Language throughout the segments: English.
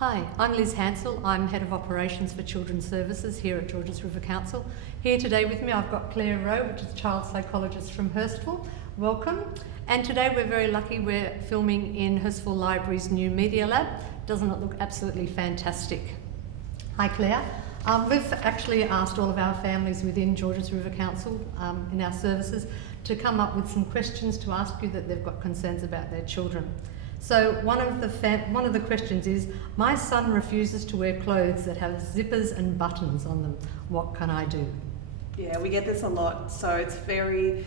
Hi, I'm Liz Hansel. I'm Head of Operations for Children's Services here at Georges River Council. Here today with me I've got Claire Rowe, which is child psychologist from Hurstville. Welcome. And today we're very lucky we're filming in Hurstville Library's new media lab. Doesn't it look absolutely fantastic? Hi Claire. We've actually asked all of our families within Georges River Council in our services to come up with some questions to ask you that they've got concerns about their children. So one of the questions is, my son refuses to wear clothes that have zippers and buttons on them. What can I do? Yeah, we get this a lot, so it's very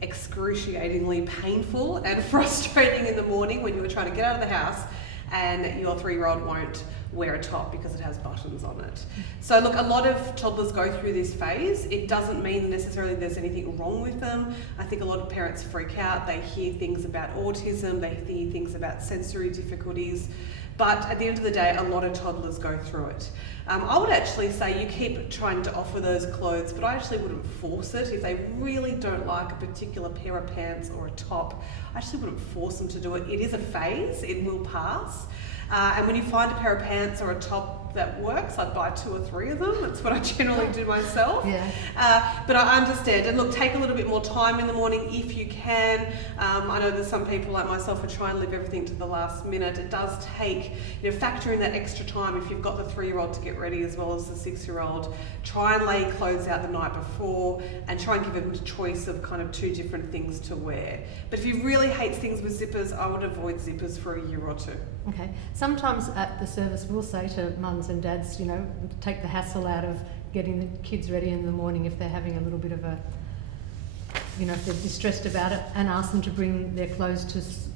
excruciatingly painful and frustrating in the morning when you're trying to get out of the house and your 3-year-old won't wear a top because it has buttons on it. So look, a lot of toddlers go through this phase. It doesn't mean necessarily there's anything wrong with them. I think a lot of parents freak out. They hear things about autism, they hear things about sensory difficulties, but at the end of the day, a lot of toddlers go through it. I would actually say you keep trying to offer those clothes, but I actually wouldn't force it. If they really don't like a particular pair of pants or a top, I actually wouldn't force them to do it. It is a phase, it will pass. And when you find a pair of pants or a top that works, I'd buy 2 or 3 of them. That's what I generally do myself. Yeah. But I understand. And look, take a little bit more time in the morning if you can. I know there's some people like myself who try and leave everything to the last minute. It does take, factor in that extra time if you've got the 3-year-old to get ready as well as the 6-year-old. Try and lay clothes out the night before and try and give them a choice of kind of 2 different things to wear. But if you really hate things with zippers, I would avoid zippers for a year or 2. Okay. Sometimes at the service we'll say to mums and dads, take the hassle out of getting the kids ready in the morning if they're having a little bit of a, if they're distressed about it, and ask them to bring their clothes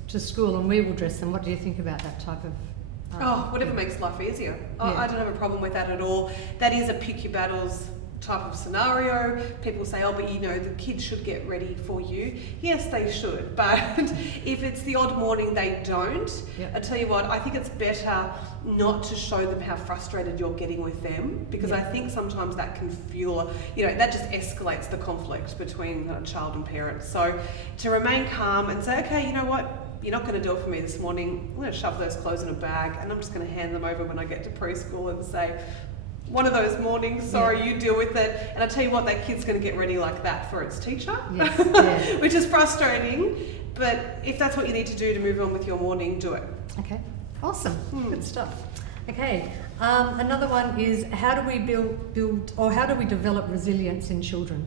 to school and we will dress them. What do you think about that type of... whatever makes life easier. Yeah. I don't have a problem with that at all. That is a pick your battles type of scenario. People say, but the kids should get ready for you. Yes, they should, but if it's the odd morning they don't, Yep. I tell you what, I think it's better not to show them how frustrated you're getting with them, because Yep. I think sometimes that can fuel, that just escalates the conflict between child and parent. So to remain calm and say, okay, you know what, you're not going to do it for me this morning. I'm going to shove those clothes in a bag and I'm just going to hand them over when I get to preschool and say, one of those mornings, sorry, Yeah. you deal with it. And I tell you what, that kid's going to get ready like that for its teacher, Yes, yeah. which is frustrating. But if that's what you need to do to move on with your morning, do it. Okay, awesome, good stuff. Okay, another one is, how do we build or how do we develop resilience in children?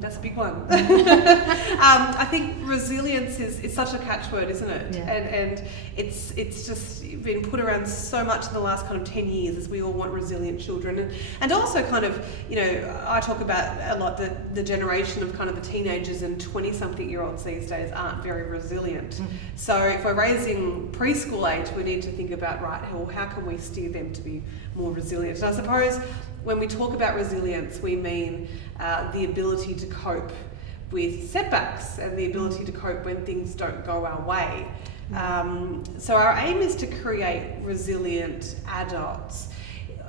That's a big one. I think resilience is such a catchword, isn't it? Yeah. And it's just been put around so much in the last kind of 10 years as we all want resilient children. And also kind of, I talk about a lot the generation of kind of the teenagers and 20-something-year-olds these days aren't very resilient. Mm. So if we're raising preschool age, we need to think about, how can we steer them to be more resilient? And I suppose when we talk about resilience, we mean the ability to cope with setbacks and the ability to cope when things don't go our way. So our aim is to create resilient adults.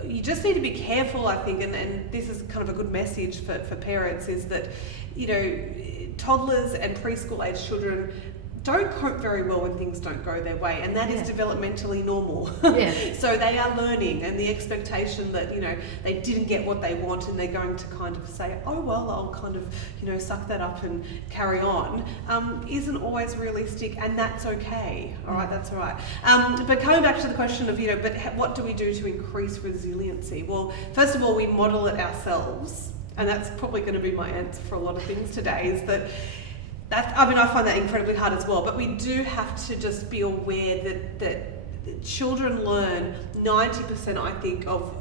You just need to be careful, I think, and this is kind of a good message for parents, is that, toddlers and preschool age children don't cope very well when things don't go their way, and that is developmentally normal. Yeah. So they are learning, and the expectation that they didn't get what they want and they're going to kind of say, I'll kind of suck that up and carry on, isn't always realistic, and that's okay. All right, that's all right. But coming back to the question of what do we do to increase resiliency? Well, first of all, we model it ourselves, and that's probably going to be my answer for a lot of things today. Is that. I find that incredibly hard as well, but we do have to just be aware that children learn 90%, I think, of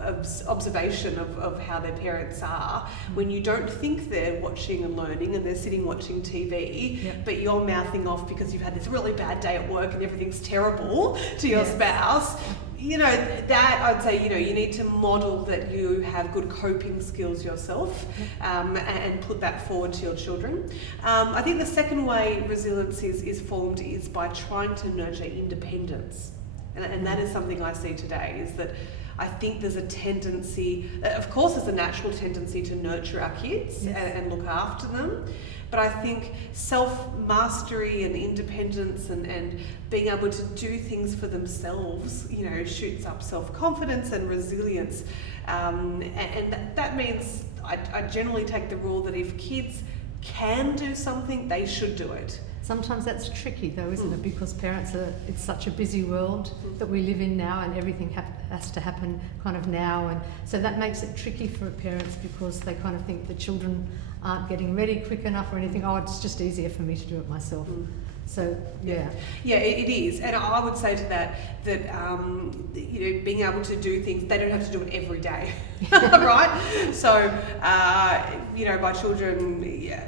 observation of how their parents are. When you don't think they're watching and learning and they're sitting watching TV, but you're mouthing off because you've had this really bad day at work and everything's terrible to your spouse, that I'd say, you need to model that you have good coping skills yourself, and put that forward to your children. I think the second way resilience is formed is by trying to nurture independence. And that is something I see today, is that I think there's a tendency, of course there's a natural tendency to nurture our kids and look after them, but I think self-mastery and independence and being able to do things for themselves, you know, shoots up self-confidence and resilience. And that means I generally take the rule that if kids can do something, they should do it. Sometimes that's tricky though, isn't it? Because it's such a busy world that we live in now, and everything has to happen kind of now, and so that makes it tricky for parents, because they kind of think the children aren't getting ready quick enough or anything. Oh, it's just easier for me to do it myself. So yeah, it is, and I would say to that you know, being able to do things, they don't have to do it every day, right? So you know, my children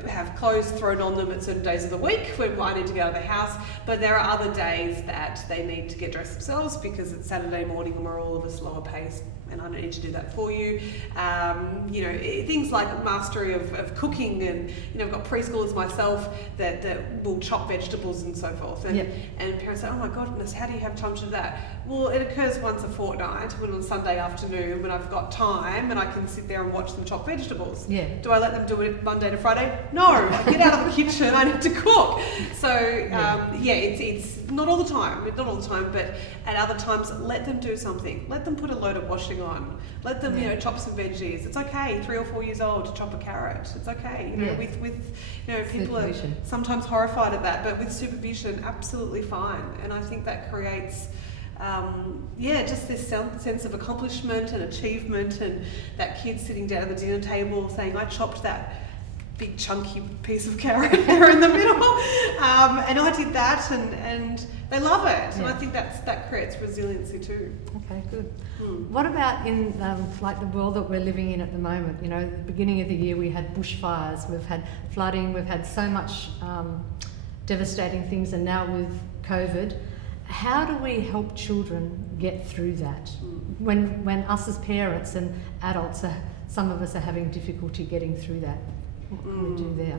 have clothes thrown on them at certain days of the week when I need to get out of the house, but there are other days that they need to get dressed themselves because it's Saturday morning and we're all of a slower pace, and I don't need to do that for you. You know, things like mastery of cooking, and you know, I've got preschoolers myself that will chop vegetables and so forth, and parents say, oh my goodness, how do you have time to do that? Well, it occurs once a fortnight, when on Sunday afternoon when I've got time and I can sit there and watch them chop vegetables. Do I let them do it Monday to Friday? No, get out of the kitchen, I need to cook. So it's not all the time, but at other times let them do something. Let them put a load of washing on. Let them, you know, chop some veggies. It's okay, 3 or 4 years old, to chop a carrot. It's okay. You know, with you know, people are sometimes horrified at that, but with supervision, absolutely fine. And I think that creates just this sense of accomplishment and achievement, and that kid sitting down at the dinner table saying, I chopped that big chunky piece of carrot there in the middle, and I did that, and they love it. And I think that creates resiliency too. Okay, good. What about in like the world that we're living in at the moment? You know, at the beginning of the year we had bushfires, we've had flooding, we've had so much devastating things, and now with COVID. How do we help children get through that? When us as parents and adults, some of us are having difficulty getting through that. What can we do there?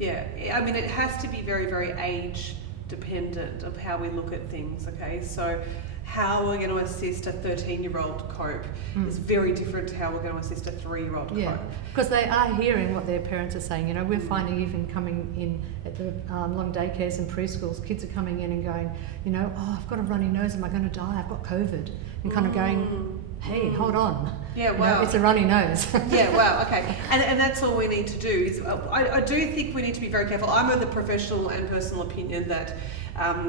Yeah, I mean, it has to be very, very age dependent of how we look at things, okay? So how we're going to assist a 13-year-old cope is very different to how we're going to assist a 3-year-old cope. Because they are hearing what their parents are saying. You know, we're finding even coming in at the long daycares and preschools, kids are coming in and going, you know, oh, I've got a runny nose, am I going to die? I've got COVID. And kind of going, hey, hold on. Yeah, wow. You know, it's a runny nose. Yeah, wow, okay. And that's all we need to do. Is I do think we need to be very careful. I'm of the professional and personal opinion that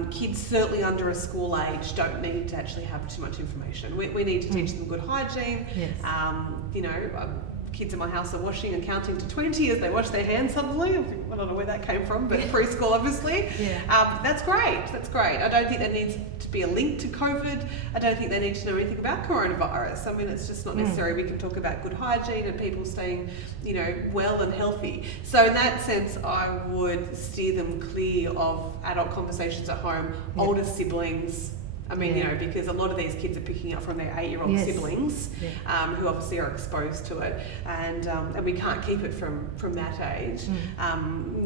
kids certainly under a school age don't need to actually have too much information. We need to teach them good hygiene. Yes. You know, kids in my house are washing and counting to 20 as they wash their hands suddenly. I don't know where that came from, but preschool obviously. That's great. I don't think there needs to be a link to COVID. I don't think they need to know anything about coronavirus. I mean, it's just not necessary. We can talk about good hygiene and people staying, you know, well and healthy. So in that sense, I would steer them clear of adult conversations at home, older siblings. I mean, you know, because a lot of these kids are picking up from their 8-year-old siblings, who obviously are exposed to it, and we can't keep it from that age.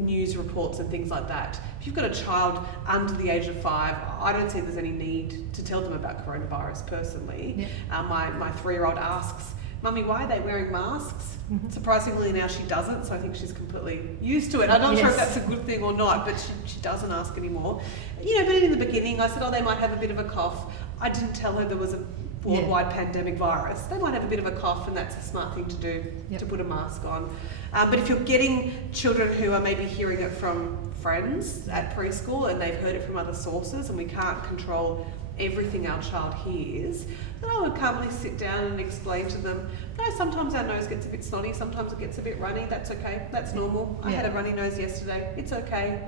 News reports and things like that. If you've got a child under the age of 5, I don't see there's any need to tell them about coronavirus personally. My 3-year-old asks, Mummy, why are they wearing masks? Surprisingly now she doesn't, so I think she's completely used to it. I'm not sure if that's a good thing or not, but she doesn't ask anymore. You know, but in the beginning I said, oh, they might have a bit of a cough. I didn't tell her there was a worldwide pandemic virus. They might have a bit of a cough, and that's a smart thing to do, to put a mask on. But if you're getting children who are maybe hearing it from friends at preschool and they've heard it from other sources, and we can't control everything our child hears, then I would calmly sit down and explain to them, no, sometimes our nose gets a bit snotty, sometimes it gets a bit runny, that's okay, that's normal. I had a runny nose yesterday, it's okay.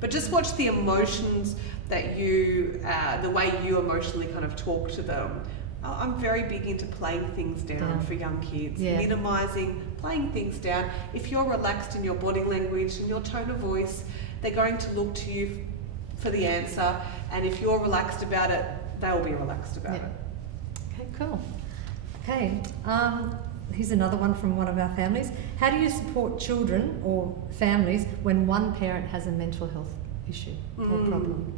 But just watch the emotions that the way you emotionally kind of talk to them. I'm very big into playing things down for young kids, minimising, playing things down. If you're relaxed in your body language and your tone of voice, they're going to look to you for the answer, and if you're relaxed about it, they'll be relaxed about it. Okay, cool. Okay, here's another one from one of our families. How do you support children or families when one parent has a mental health issue or problem?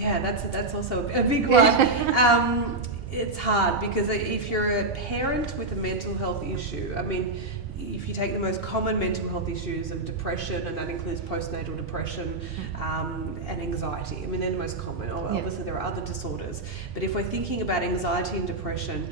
Yeah, that's also a big one. It's hard because if you're a parent with a mental health issue, I mean, if you take the most common mental health issues of depression, and that includes postnatal depression and anxiety, I mean, they're the most common. Obviously, there are other disorders, but if we're thinking about anxiety and depression,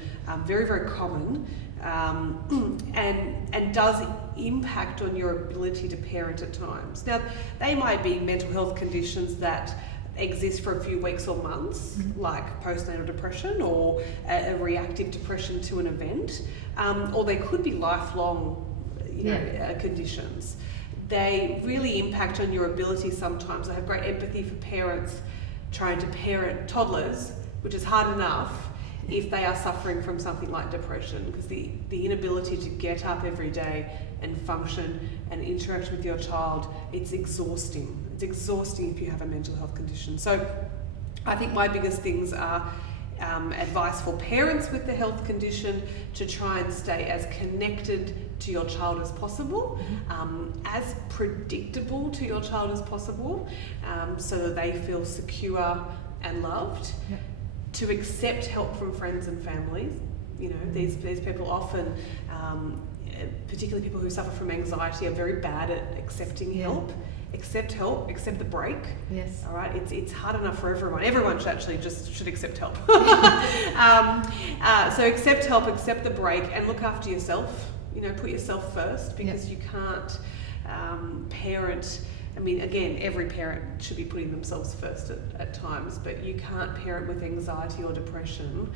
very, very common, and does impact on your ability to parent at times. Now, they might be mental health conditions that exist for a few weeks or months, like postnatal depression or a reactive depression to an event, or they could be lifelong, conditions. They really impact on your ability sometimes. I have great empathy for parents trying to parent toddlers, which is hard enough if they are suffering from something like depression, because the inability to get up every day and function and interact with your child, it's exhausting. It's exhausting if you have a mental health condition. So I think my biggest things are advice for parents with the health condition to try and stay as connected to your child as possible, as predictable to your child as possible, so that they feel secure and loved. Yep. To accept help from friends and families. You know, these people often, particularly people who suffer from anxiety, are very bad at accepting help. Accept help, accept the break. Yes. All right. It's hard enough for everyone. Everyone should accept help. So accept help, accept the break, and look after yourself. You know, put yourself first, because you can't parent. I mean, again, every parent should be putting themselves first at times, but you can't parent with anxiety or depression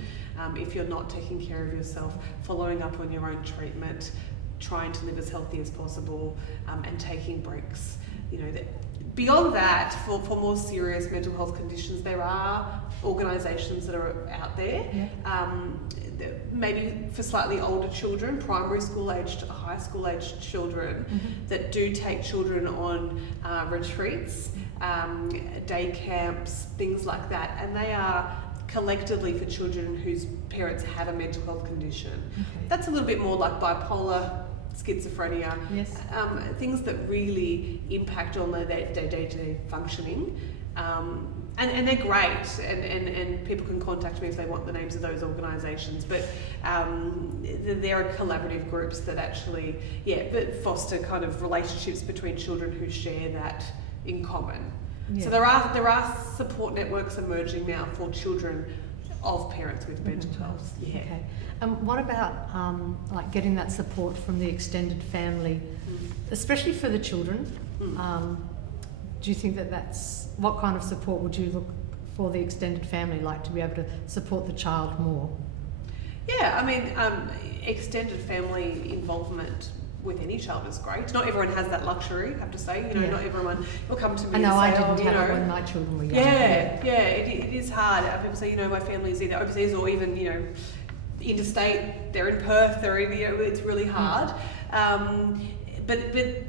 if you're not taking care of yourself, following up on your own treatment, trying to live as healthy as possible, and taking breaks. You know, beyond that, for more serious mental health conditions, there are organisations that are out there. Maybe for slightly older children, primary school aged, high school aged children, that do take children on retreats, day camps, things like that, and they are collectively for children whose parents have a mental health condition. That's a little bit more like bipolar, schizophrenia, things that really impact on their day-to-day functioning. And they're great, and people can contact me if they want the names of those organisations, but there are collaborative groups that actually foster kind of relationships between children who share that in common. So there are support networks emerging now for children of parents with mental health. Okay. What about like getting that support from the extended family, especially for the children? Do you think that's what kind of support would you look for the extended family like to be able to support the child more? Yeah, I mean, extended family involvement with any child is great. Not everyone has that luxury, I have to say. You know, not everyone will come to me and say, I didn't have it when my children were young. It is hard. People say, you know, my family's either overseas or even, you know, interstate. They're in Perth. They're in, you know, it's really hard. But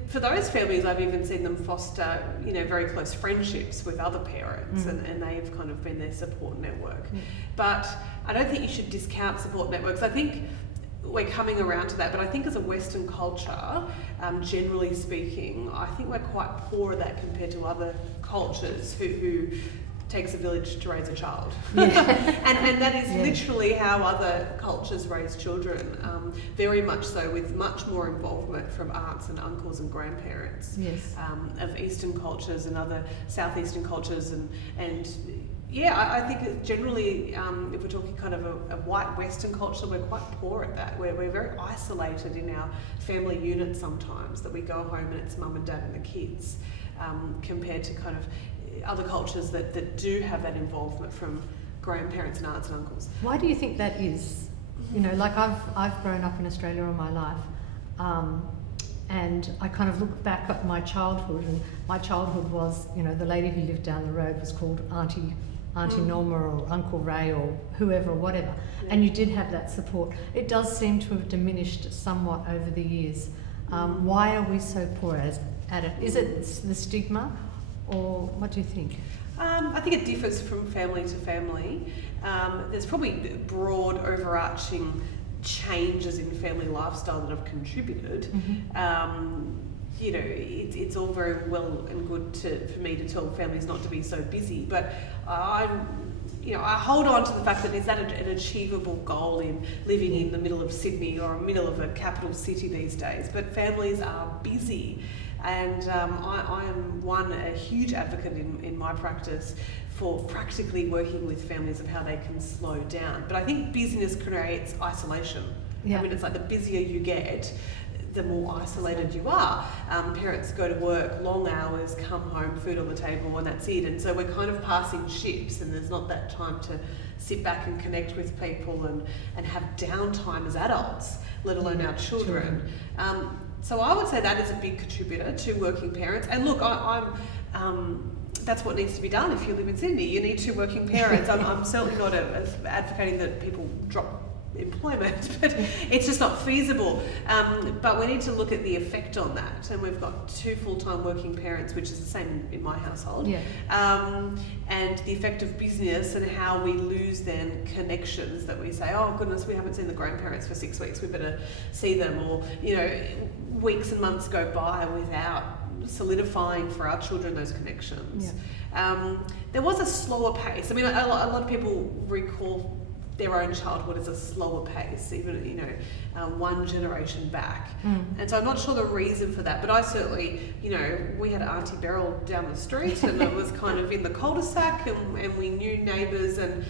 for those families, I've even seen them foster, you know, very close friendships with other parents, and they've kind of been their support network. But I don't think you should discount support networks. I think we're coming around to that, but I think as a Western culture, generally speaking, I think we're quite poor at that compared to other cultures who takes a village to raise a child. And that is literally how other cultures raise children, very much so, with much more involvement from aunts and uncles and grandparents of Eastern cultures and other Southeastern cultures, and I think generally, if we're talking kind of a white Western culture, we're quite poor at that. We're very isolated in our family unit sometimes, that we go home and it's mum and dad and the kids, compared to kind of other cultures that do have that involvement from grandparents and aunts and uncles. Why do you think that is? You know, like I've grown up in Australia all my life, and I kind of look back at my childhood, and my childhood was, you know, the lady who lived down the road was called Auntie Norma or Uncle Ray or whoever or whatever, and you did have that support. It does seem to have diminished somewhat over the years. Why are we so poor at it? Is it the stigma, or what do you think? I think it differs from family to family. There's probably broad overarching changes in family lifestyle that have contributed. it's all very well and good for me to tell families not to be so busy, but I hold on to the fact that is that an achievable goal in living in the middle of Sydney or middle of a capital city these days? But families are busy, and I am a huge advocate in my practice for practically working with families of how they can slow down. But I think busyness creates isolation. Yeah. I mean, it's like the busier you get, the more isolated you are. Parents go to work, long hours, come home, food on the table, and that's it. And so we're kind of passing ships, and there's not that time to sit back and connect with people and have downtime as adults, let alone our children. So I would say that is a big contributor to working parents. And look, that's what needs to be done if you live in Sydney. You need 2 working parents. I'm certainly not advocating that people drop employment, but it's just not feasible. But we need to look at the effect on that, and we've got 2 full-time working parents, which is the same in my household. Yeah. And the effect of business and how we lose then connections that we say, oh goodness, we haven't seen the grandparents for 6 weeks, we better see them, or weeks and months go by without solidifying for our children those connections. Yeah. There was a slower pace. I mean, a lot of people recall their own childhood as a slower pace, even one generation back. And so I'm not sure the reason for that, but I certainly, we had Auntie Beryl down the street, and it was kind of in the cul-de-sac, and we knew neighbours, and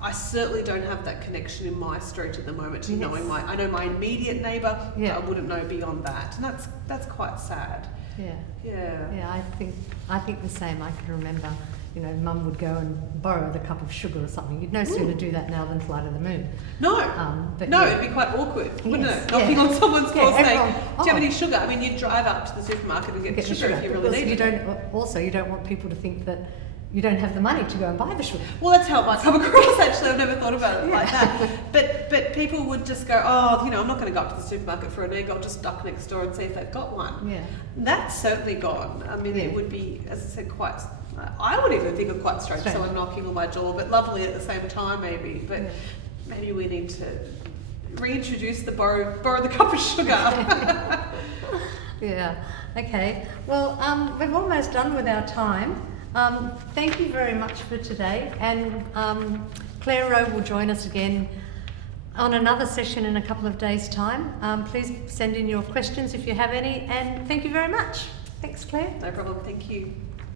I certainly don't have that connection in my street at the moment to knowing I know my immediate neighbour, but I wouldn't know beyond that, and that's quite sad. Yeah, I think the same. I can remember, Mum would go and borrow the cup of sugar or something. You'd no sooner do that now than fly to the moon. No, it'd be quite awkward, wouldn't it? Knocking on someone's door saying, do you have any sugar? I mean, you'd drive up to the supermarket and get sugar if you really needed it. You don't want people to think that you don't have the money to go and buy the sugar. Well, that's how it might come across, actually. I've never thought about it like that. But people would just go, I'm not going to go up to the supermarket for an egg, I'll just duck next door and see if they've got one. Yeah. That's certainly gone. I mean, it would be, as I said, I would even think of quite strange, someone knocking on my door, but lovely at the same time maybe. But maybe we need to reintroduce the borrow the cup of sugar. Yeah, okay. Well, we've almost done with our time. Thank you very much for today, and Claire Rowe will join us again on another session in a couple of days' time. Please send in your questions if you have any, and thank you very much. Thanks, Claire. No problem, thank you.